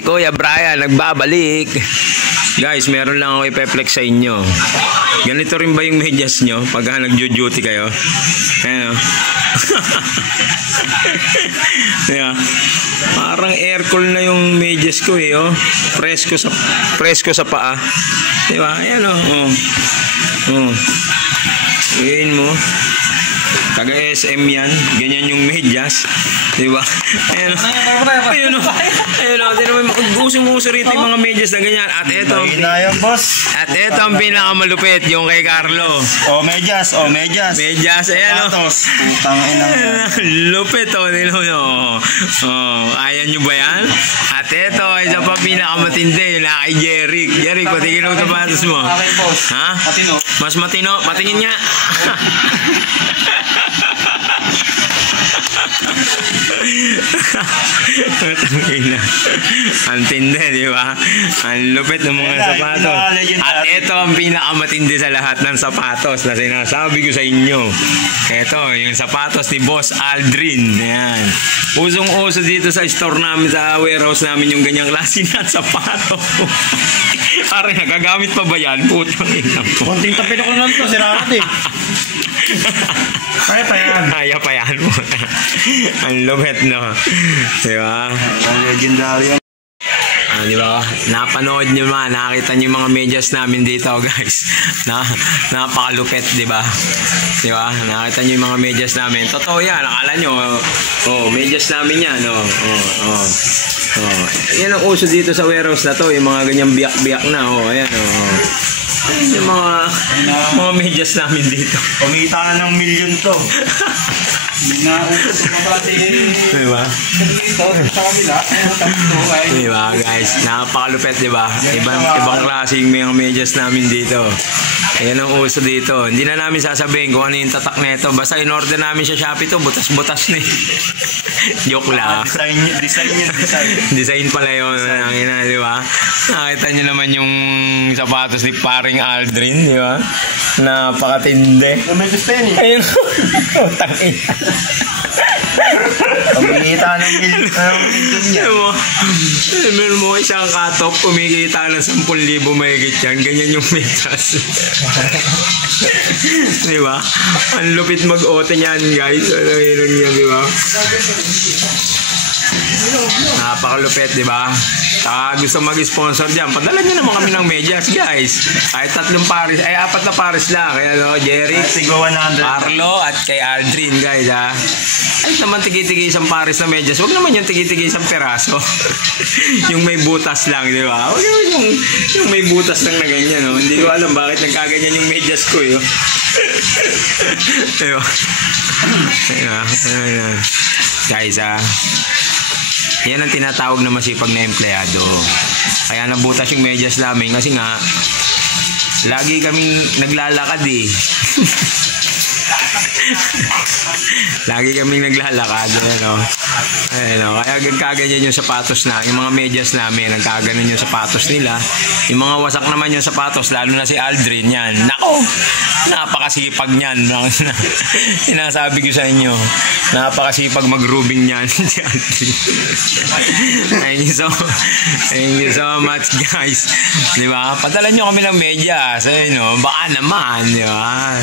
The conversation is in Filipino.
si Kuya Brian nagbabalik. Guys, meron lang ako ipeplex sa inyo. Ganito rin ba yung medyas nyo pagka nagjo-duty kayo? Ayan o. Yeah. Parang air cool na yung medyas ko eh. Oh. Presko sa paa. Diba? Ayan o. Ayan mo. Taga SM yan. Ganyan yung medyas. Diba? Ayan o. Ayan o. Ayan o. Usong-uso rito yung mga medyas na ganyan. At ito. At ito ang pinakamalupit. Yung kay Carlo. Medyas. Medyas. Ayan o. Lupit o. Ayan nyo ba yan? At ito. Isa pa pinakamatindi. Na kay Jeric. Jeric, patingin ang sapatos mo. Ha? Mas matino. Patingin nga. Ang tindi, di ba? Ang lupit ng mga sapatos. At ito ang pinakamatindi sa lahat ng sapatos na sinasabi ko sa inyo. Ito, yung sapatos ni Boss Aldrin. Ayan. Usong-uso dito sa store namin, sa warehouse namin yung ganyang klase ng sapatos. Parang nagagamit pa ba yan? Putang ina po. Konting tapin ako lang ito, siramat eh. Kaya pa yan. Kaya pa yan mo. Ang lupit, no? Diba? Legendary yan. Diba? Napanood nyo man, nakita nyo yung mga medyas namin dito, guys. Napakalupit, diba? Diba? Nakita nyo yung mga medyas namin. Totoo yan, akala nyo, medyas namin yan, yan ang uso dito sa warehouse na to, yung mga ganyang biyak-biyak na, ayan, yung mga medyas namin dito. Kumita na ng milyon to. Diba? Diba guys? Napakalupit, diba? Ibang klase yung mga medyas namin dito. Ayan ang uso dito. Hindi na namin sasabihin kung ano yung tatak na ito. Basta in-order namin sa Shopee to, butas-butas na eh. Joke lang. Design pala yun. Diba? Nakita nyo naman yung sapatos ni paring Aldrin, diba? Napakatindi. Medyo pen eh. Ayun. Tangin. Kumikita ng milyon niya. Meron mo isang katop, kumikita ng 10,000 mahigit yan. Ganyan yung metas. Diba? Ang lupit mag-ote niyan, guys. Ano yun yan, diba? Napakalupit, diba? Gusto mag-sponsor dyan, padala nyo naman kami ng medyas, guys. Kahit 4 na pares lang. Kaya Jeric, Carlo, at kay Aldrin, guys, ha. Ay naman tigi-tigi isang pares na medyas. Huwag naman yung tigi-tigi isang peraso. Yung may butas lang, di ba? Huwag naman yung may butas lang na ganyan, no? Hindi ko alam bakit nagkaganyan yung medyas ko, yun. Di ba? Guys, ha. Yan ang tinatawag na masipag na empleyado. Kaya nabutas yung medyas namin kasi nga lagi kaming naglalakad eh. Lagi kaming naglalakad, kaya kaganyan yung sapatos na, yung mga medyas namin, nagkaganon yung sapatos nila. Yung mga wasak naman yung sapatos, lalo na si Aldrin, yan. Nako! Napakasipag niyan. Sinasabi ko sa inyo, napakasipag mag-rubing niyan si Aldrin. Thank you so much, guys. Diba? Padala nyo kami ng medyas. Baka naman, diba?